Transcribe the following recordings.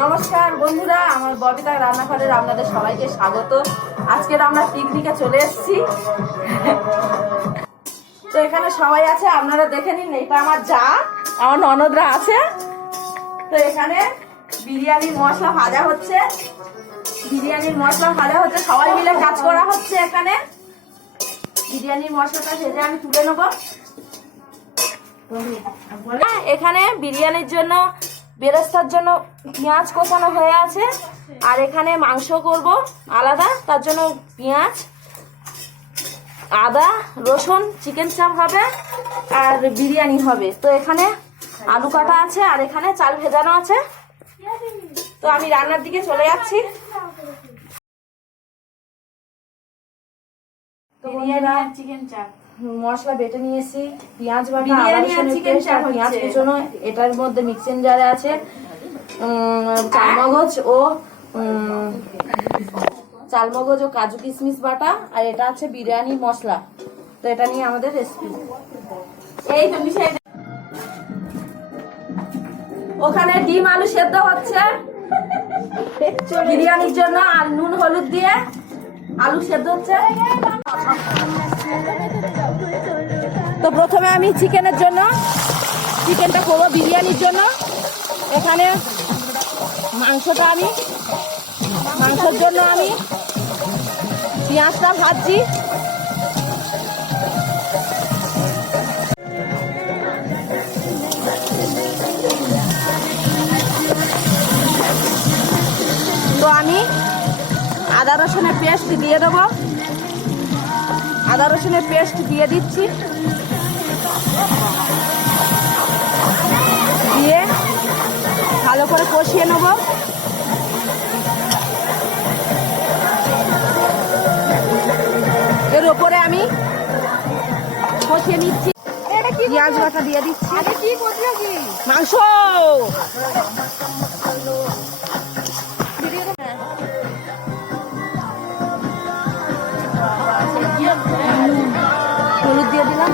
নমস্কার বন্ধুরা, আমার ববিতা রান্নাঘরের আপনাদের সবাইকে স্বাগত। আজকে আমরা পিকনিকে চলে এসেছি। তো এখানে সবাই আছে, আপনারা দেখে নিন। এটা আমার যা, আমার ননদরা আছে। তো এখানে বিরিয়ানির মশলা ভাজা হচ্ছে, সবাই মিলে কাজ করা হচ্ছে। এখানে বিরিয়ানির মশলাটা ভেজে আমি তুলে নেব। এখানে বিরিয়ানির জন্য বেরেস্তার জন্য পেঁয়াজ কষানো হয়ে আছে, আর এখানে মাংস করব আলাদা, তার জন্য পেঁয়াজ, আদা, রসুন, চিকেন চাপ হবে আর বিরিয়ানি হবে। তো এখানে আলু কাটা আছে, আর এখানে চাল ভেজানো আছে। তো আমি রান্নার দিকে চলে যাচ্ছি। চিকেন চাপ মশলা বেটে নিয়েছি, পেঁয়াজ বাটা, পেঁয়াজ কুচনো, এটার মধ্যে মিক্সিং জারে আছে চালমগজ ও কাজু কিশমিশ বাটা, আর এটা আছে বিরিয়ানি মশলা। তো এটা নিয়ে আমাদের রেসিপি। এই তো ওখানে ডিম আলু সেদ্ধ হচ্ছে বিরিয়ানির জন্য, আর নুন হলুদ দিয়ে আলু সেদ্ধ হচ্ছে। তো প্রথমে আমি চিকেনটা করবো বিরিয়ানির জন্য। এখানে মাংসের জন্য আমি পেঁয়াজটা ভাজছি। তো আমি আদা রসুনের পেস্ট দিয়ে দেবো, আদা রসুনের পেস্ট দিয়ে দিচ্ছি, দিয়ে ভালো করে কষিয়ে নেব। এর উপরে আমি কষিয়ে নিচ্ছি, পেঁয়াজ বাটা দিয়ে দিচ্ছি, মাংস হলুদ দিয়ে দিলাম,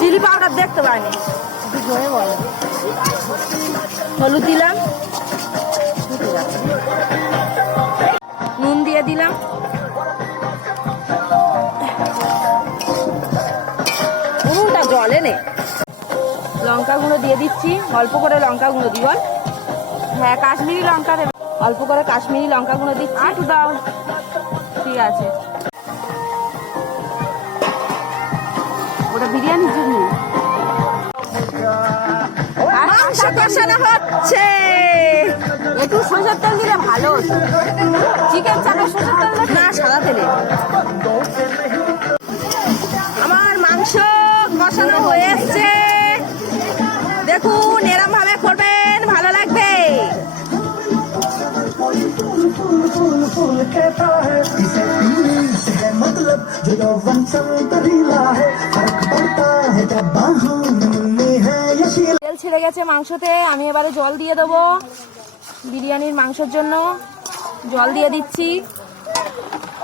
চিলি পাউডার দেখতে পাইনি, হলুদ দিলাম, নুন দিয়ে দিলাম, নুনটা জলে নে। লঙ্কা গুঁড়ো দিয়ে দিচ্ছি, অল্প করে লঙ্কা গুঁড়ো দিই। হ্যাঁ, কাশ্মীরি লঙ্কা দেবে, অল্প করে কাশ্মীরি লঙ্কা গুঁড়ো দিচ্ছি। একটু দাও, ঠিক আছে। ওটা বিরিয়ানির জন্য মাংস কষানো হচ্ছে। একটু সরষের তেল দিলে ভালো। চিকেন চাপে সরষের তেল না, সাদা তেলে। আমার মাংস কষানো হয়ে এসছে, দেখুন এরম ভাবে করবেন, ভালো লাগবে। তেল ছেড়ে গেছে মাংসতে, আমি এবারে জল দিয়ে দেবো। বিরিয়ানির মাংসের জন্য জল দিয়ে দিচ্ছি,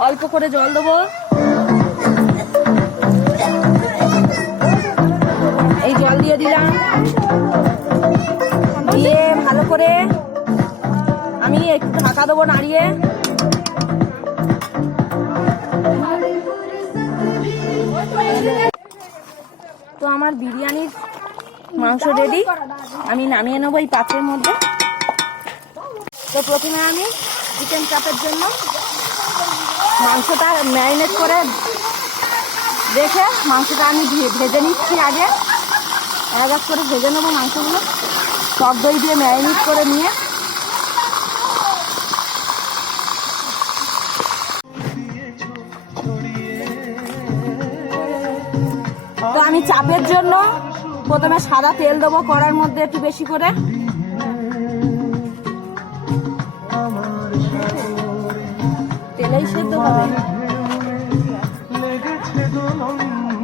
অল্প করে জল দেবো। এই জল দিয়ে দিলাম, দিয়ে ভালো করে আমি একটু ঢাকা দেবো নাড়িয়ে। তো আমার বিরিয়ানির মাংস রেডি, আমি নামিয়ে নেবো এই পাত্রের মধ্যে। তো প্রথমে আমি চিকেন চাপের জন্য মাংসটা ম্যারিনেট করে রেখে মাংসটা আমি ভেজে নিচ্ছি। আগে এক করে ভেজে নেবো মাংসগুলো, টক দই দিয়ে ম্যারিনেট করে নিয়ে। তো আমি চাপের জন্য প্রথমে সাদা তেল দেবো কড়ার মধ্যে একটু বেশি করে। তেলেই সেদ্ধ হবে,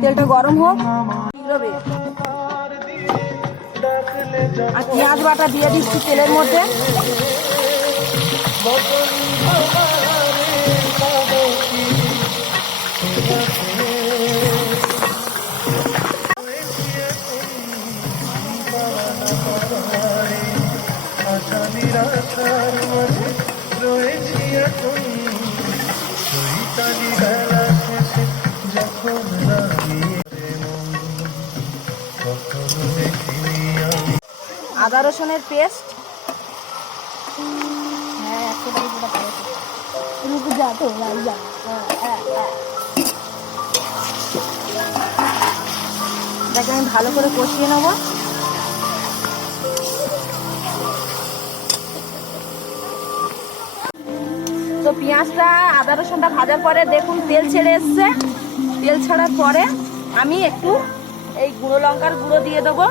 তেলটা গরম হোক। আর পেঁয়াজ বাটা দিয়ে দিচ্ছি তেলের মধ্যে। निराशा আদা রসুনের পেস্ট। হ্যাঁ, একটাই পুরো পারে রুক যা তো ভাই যা। এটাকে আমি ভালো করে কষিয়ে নেব। তো পেঁয়াজটা আদা রসুনটা ভাজার পরে দেখুন তেল ছেড়ে এসছে। তেল ছাড়ার পরে আমি একটু এই গুঁড়ো লঙ্কার গুঁড়ো দিয়ে দেবো,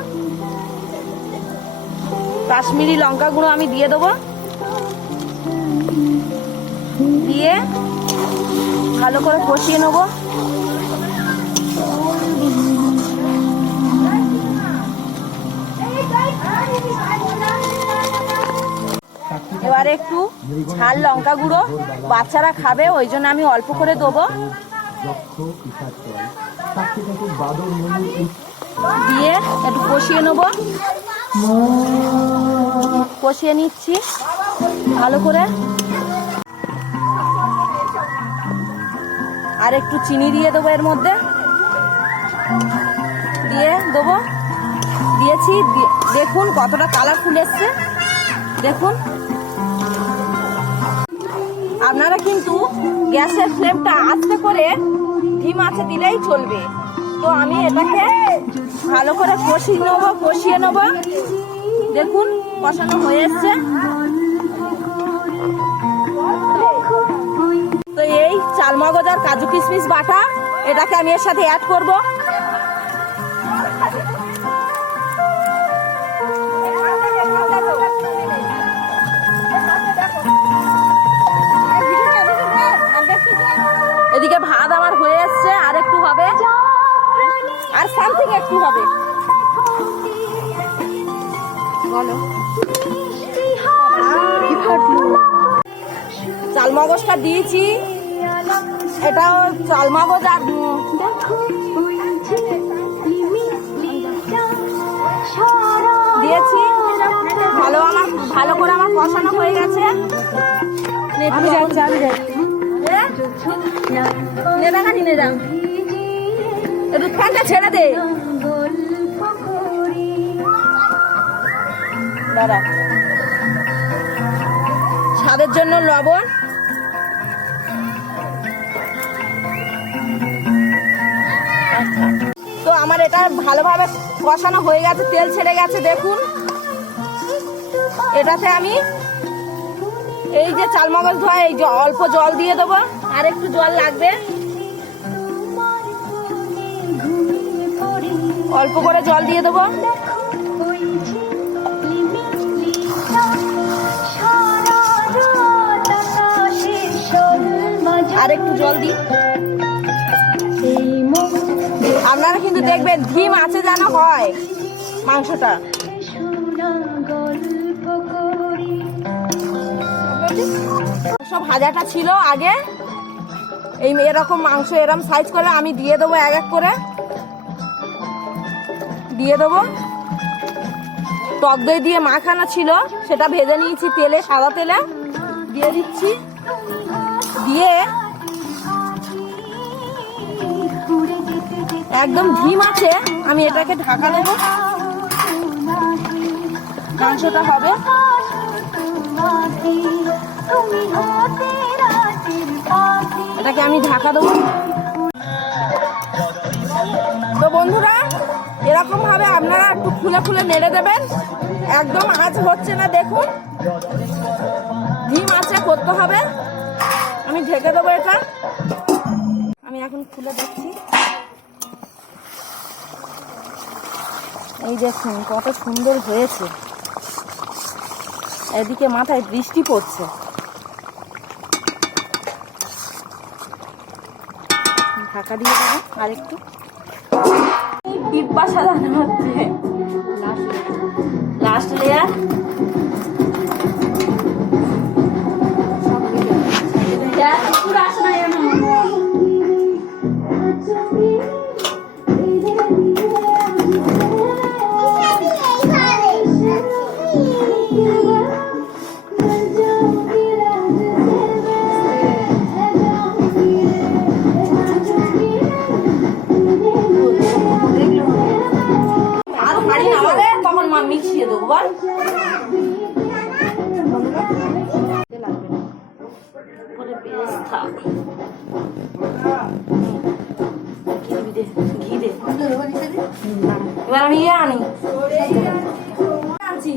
কাশ্মীরি লঙ্কা গুঁড়ো আমি দিয়ে দেবো। দিয়ে ভালো করে কষিয়ে নেব। এবারে একটু ঝাল লঙ্কা গুঁড়ো, বাচ্চারা খাবে ওই জন্য আমি অল্প করে দেবো। দিয়ে একটু কষিয়ে নেব। কষিয়ে নিচ্ছি ভালো করে। আর একটু চিনি দিয়ে দেবো এর মধ্যে, দিয়ে দেবো। দিয়েছি, দেখুন কতটা কালারফুল এসছে দেখুন। আপনারা কিন্তু গ্যাসের ফ্লেমটা আস্তে করে ধিম আঁচে দিলেই চলবে। তো আমি এটাকে ভালো করে কষিয়ে নেব। দেখুন কষানো হয়ে এসছে। তো এই চালমগজ আর কাজু কিশমিশ বাটা এটাকে আমি এর সাথে অ্যাড করব। এদিকে ভাত আমার হয়ে এসছে, আর একটু হবে, আর সামথিং একটু হবে। বলো চালমগজটা দিয়েছি, এটা চালমগজ আর দিয়েছি। ভালো করে আমার কষানো হয়ে গেছে। একটু ফ্যানটা ছেড়ে দে দাদা। স্বাদের জন্য লবণ, তো আমার এটা ভালোভাবে কষানো হয়ে গেছে, তেল ছেড়ে গেছে দেখুন। এটাতে আমি এই যে চালমগজ ধোয়া, এই যে অল্প জল দিয়ে দেবো, আর একটু জল লাগবে। অল্প করে জল দিয়ে দেবো। আর একটু জল দিই। আপনারা কিন্তু দেখবেন ধিম আছে যেন হয় মাংসটা। সব ভাজাটা ছিল আগে, এই এরকম মাংস এরকম সাইজ করে আমি দিয়ে দেবো, এক এক করে দিয়ে দেবো। টক দই দিয়ে মাখানো ছিল, সেটা ভেজে নিয়েছি তেলে, সাদা তেলে দিয়ে দিচ্ছি। দিয়ে একদম ধিম আছে, আমি এটাকে ঢাকা দেবো। মাংসটা হবে। এটাকে আমি ঢাকা দেবো। তো বন্ধুরা এরকম ভাবে আপনারা একটু খুলে খুলে নেড়ে দেবেন। একদম আঁচ হচ্ছে না দেখুন, ধিম আঁচে করতে হবে। আমি ঢেকে দেবো এটা। আমি এখন খুলে দেখছি, এই দেখুন কত সুন্দর হয়েছে। এদিকে মাথায় বৃষ্টি পড়ছে। ঢাকা দিয়ে দেবো আর একটু। ডিব্বা সাজানো হচ্ছে, লাস্ট লেয়ার। মিক্সি দিয়ে দেবো বল। পরে বেশ থাক। ঘি দিবি দে, ঘি দে। এবার আমি ইয়ে আনি আনছি।